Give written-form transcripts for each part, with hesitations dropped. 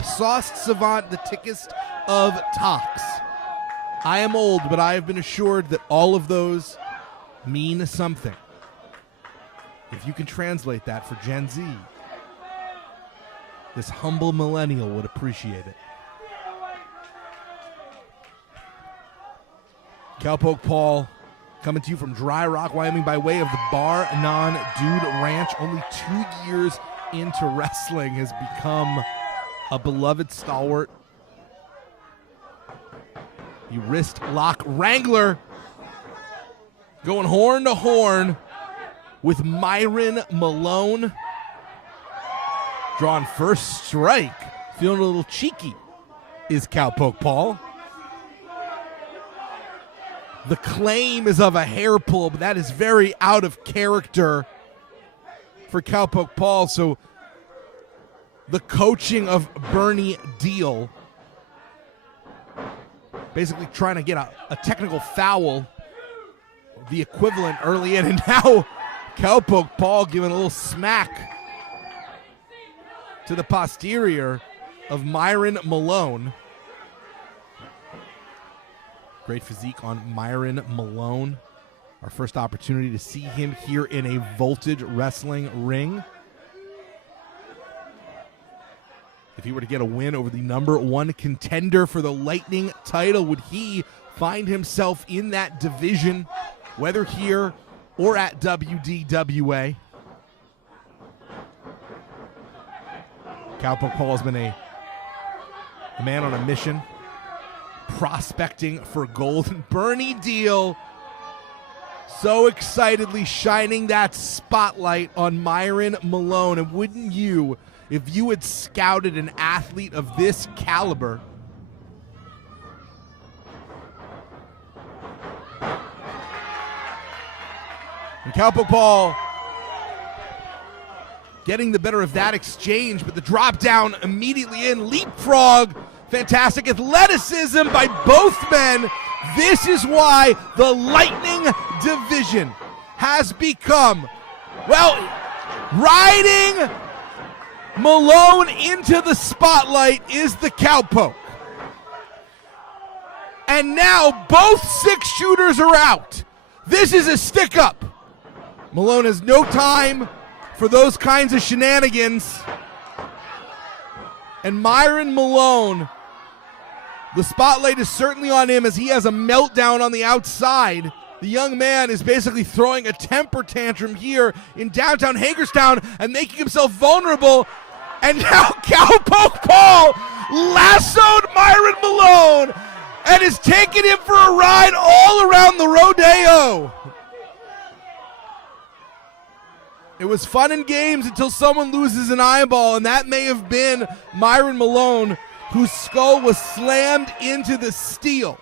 Sauced savant, the tickest of talks. I am old, but I have been assured that all of those mean something. If you can translate that for Gen Z, this humble millennial would appreciate it. Cowpoke Paul coming to you from Dry Rock, Wyoming by way of the Bar Non Dude Ranch. Only 2 years into wrestling has become a beloved stalwart. The wrist lock wrangler going horn to horn with Myron Malone. Drawing first strike. Feeling a little cheeky is Cowpoke Paul. The claim is of a hair pull, but that is very out of character for Cowpoke Paul. So the coaching of Bernie Deal, basically trying to get a technical foul, the equivalent early in, and now Cowpoke Paul giving a little smack to the posterior of Myron Malone. Great physique on Myron Malone. Our first opportunity to see him here in a Voltage Wrestling ring. If he were to get a win over the #1 contender for the Lightning title, would he find himself in that division, whether here or at WDWA? Cowpoke Paul has been a man on a mission, prospecting for gold. And Bernie Deal so excitedly shining that spotlight on Myron Malone. And wouldn't you, if you had scouted an athlete of this caliber, and Cowpoke Paul getting the better of that exchange, but the drop down immediately in, leapfrog, fantastic athleticism by both men. This is why the Lightning division has become, well, riding Malone into the spotlight is the Cowpoke. And now both 6 shooters are out. This is a stick up. Malone has no time for those kinds of shenanigans. And Myron Malone, the spotlight is certainly on him as he has a meltdown on the outside. The young man is basically throwing a temper tantrum here in downtown Hagerstown and making himself vulnerable. And now Cowpoke Paul lassoed Myron Malone and is taking him for a ride all around the rodeo. It was fun and games until someone loses an eyeball, and that may have been Myron Malone, whose skull was slammed into the steel.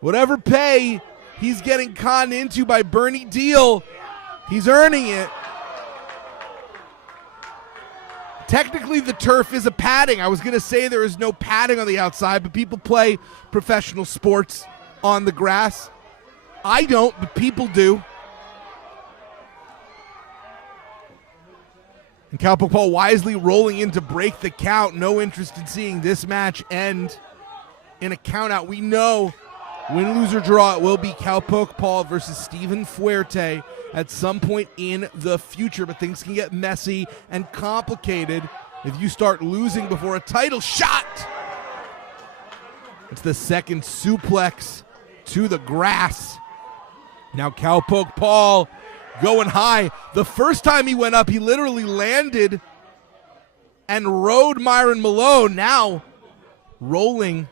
Whatever pay he's getting conned into by Bernie Deal, he's earning it. Technically, the turf is a padding. I was going to say there is no padding on the outside, but people play professional sports on the grass. I don't, but people do. And Cowpoke Paul wisely rolling in to break the count. No interest in seeing this match end in a count out. We know win, lose, or draw, it will be Cowpoke Paul versus Steven Fuerte at some point in the future. But things can get messy and complicated if you start losing before a title shot. It's the second suplex to the grass. Now Cowpoke Paul going high. The first time he went up, he literally landed and rode Myron Malone. Now rolling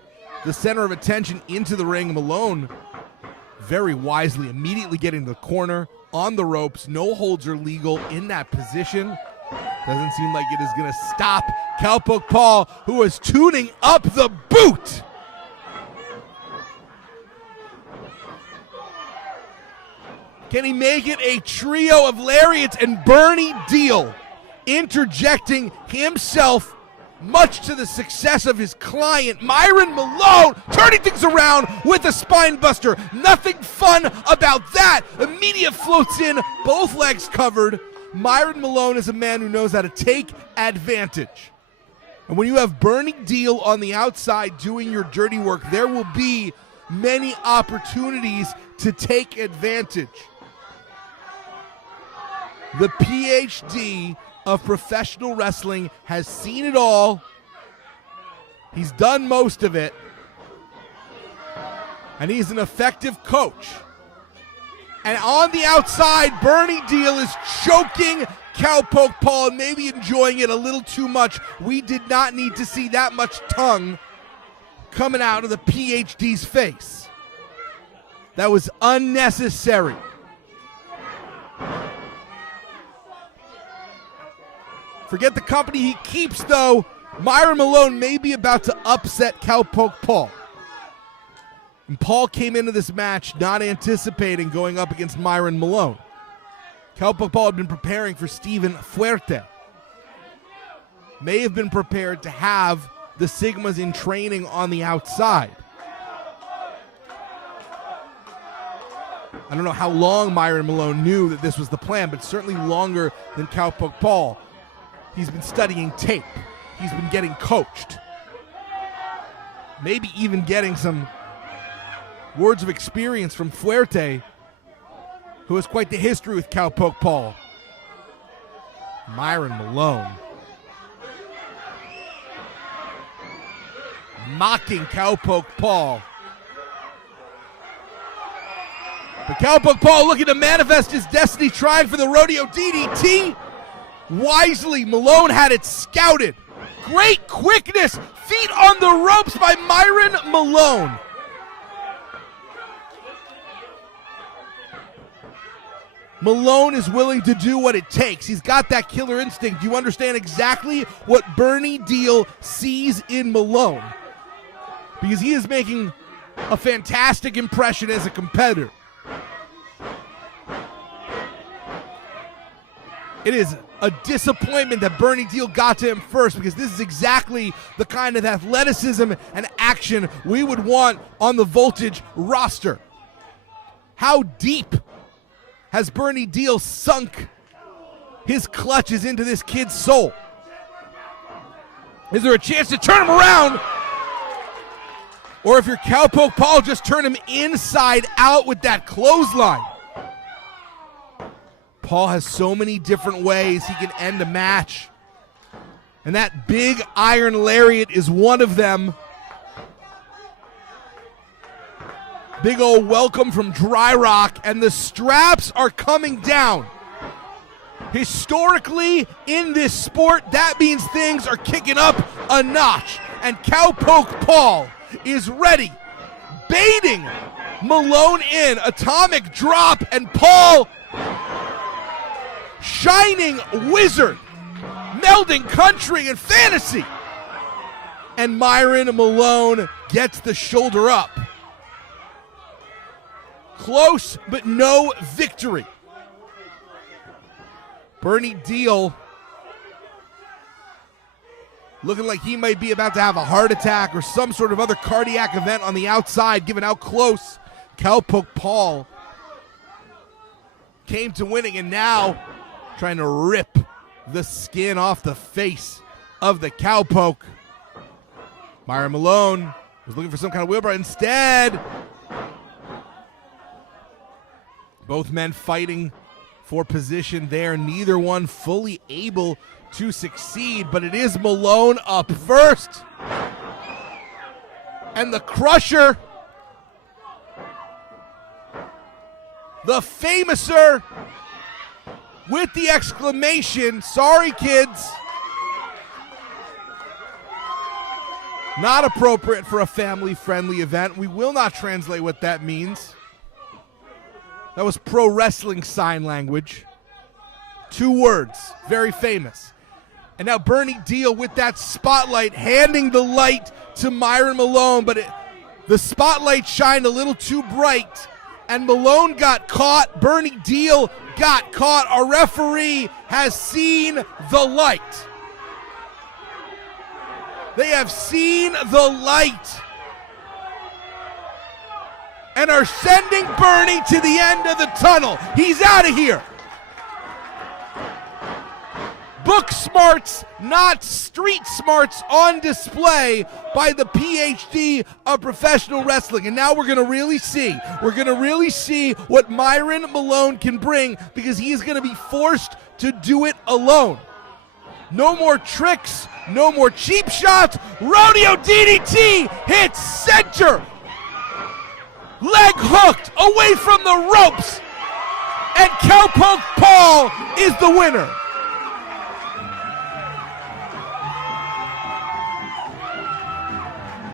the center of attention into the ring. Malone very wisely immediately getting to the corner on the ropes. No holds are legal in that position. Doesn't seem like it is going to stop Cowpoke Paul, who is tuning up the boot. Can he make it a trio of lariats? And Bernie Deal interjecting himself, much to the success of his client, Myron Malone, turning things around with a spine buster. Nothing fun about that. Immediate floats in, both legs covered. Myron Malone is a man who knows how to take advantage. And when you have Bernie Deal on the outside doing your dirty work, there will be many opportunities to take advantage. The PhD of professional wrestling has seen it all. He's done most of it. And he's an effective coach. And on the outside, Bernie Deal is choking Cowpoke Paul and maybe enjoying it a little too much. We did not need to see that much tongue coming out of the PhD's face. That was unnecessary. Forget the company he keeps, though. Myron Malone may be about to upset Cowpoke Paul. And Paul came into this match not anticipating going up against Myron Malone. Cowpoke Paul had been preparing for Steven Fuerte. May have been prepared to have the Sigmas in training on the outside. I don't know how long Myron Malone knew that this was the plan, but certainly longer than Cowpoke Paul. He's been studying tape. He's been getting coached. Maybe even getting some words of experience from Fuerte, who has quite the history with Cowpoke Paul. Myron Malone mocking Cowpoke Paul. But Cowpoke Paul looking to manifest his destiny, trying for the rodeo DDT. Wisely, Malone had it scouted. Great quickness, feet on the ropes by Myron Malone. Malone is willing to do what it takes. He's got that killer instinct. You understand exactly what Bernie Deal sees in Malone, because he is making a fantastic impression as a competitor. It is a disappointment that Bernie Deal got to him first, because this is exactly the kind of athleticism and action we would want on the Voltage roster. How deep has Bernie Deal sunk his clutches into this kid's soul? Is there a chance to turn him around? Or if you're Cowpoke Paul, just turn him inside out with that clothesline. Paul has so many different ways he can end a match, and that big iron lariat is one of them. Big old welcome from Dry Rock, and the straps are coming down. Historically, in this sport, that means things are kicking up a notch, and Cowpoke Paul is ready, baiting Malone in. Atomic drop, and Paul, shining wizard, melding country and fantasy. And Myron Malone gets the shoulder up. Close, but no victory. Bernie Deal looking like he might be about to have a heart attack or some sort of other cardiac event on the outside, given how close Cowpoke Paul came to winning, and now trying to rip the skin off the face of the Cowpoke. Myron Malone was looking for some kind of wheelbarrow. Instead, both men fighting for position there, neither one fully able to succeed, but it is Malone up first. And the Crusher, the Famouser, with the exclamation, "Sorry, kids." Not appropriate for a family-friendly event. We will not translate what that means. That was pro wrestling sign language. 2 words, very famous. And now Bernie Deal with that spotlight, handing the light to Myron Malone, but the spotlight shined a little too bright, and Malone got caught. Bernie Deal got caught. Our referee has seen the light. They have seen the light and are sending Bernie to the end of the tunnel. He's out of here. book smarts, not street smarts, on display by the PhD of professional wrestling. And now we're going to really see. We're going to really see what Myron Malone can bring, because he is going to be forced to do it alone. No more tricks, no more cheap shots. Rodeo DDT hits center. Leg hooked away from the ropes. And Cowpoke Paul is the winner.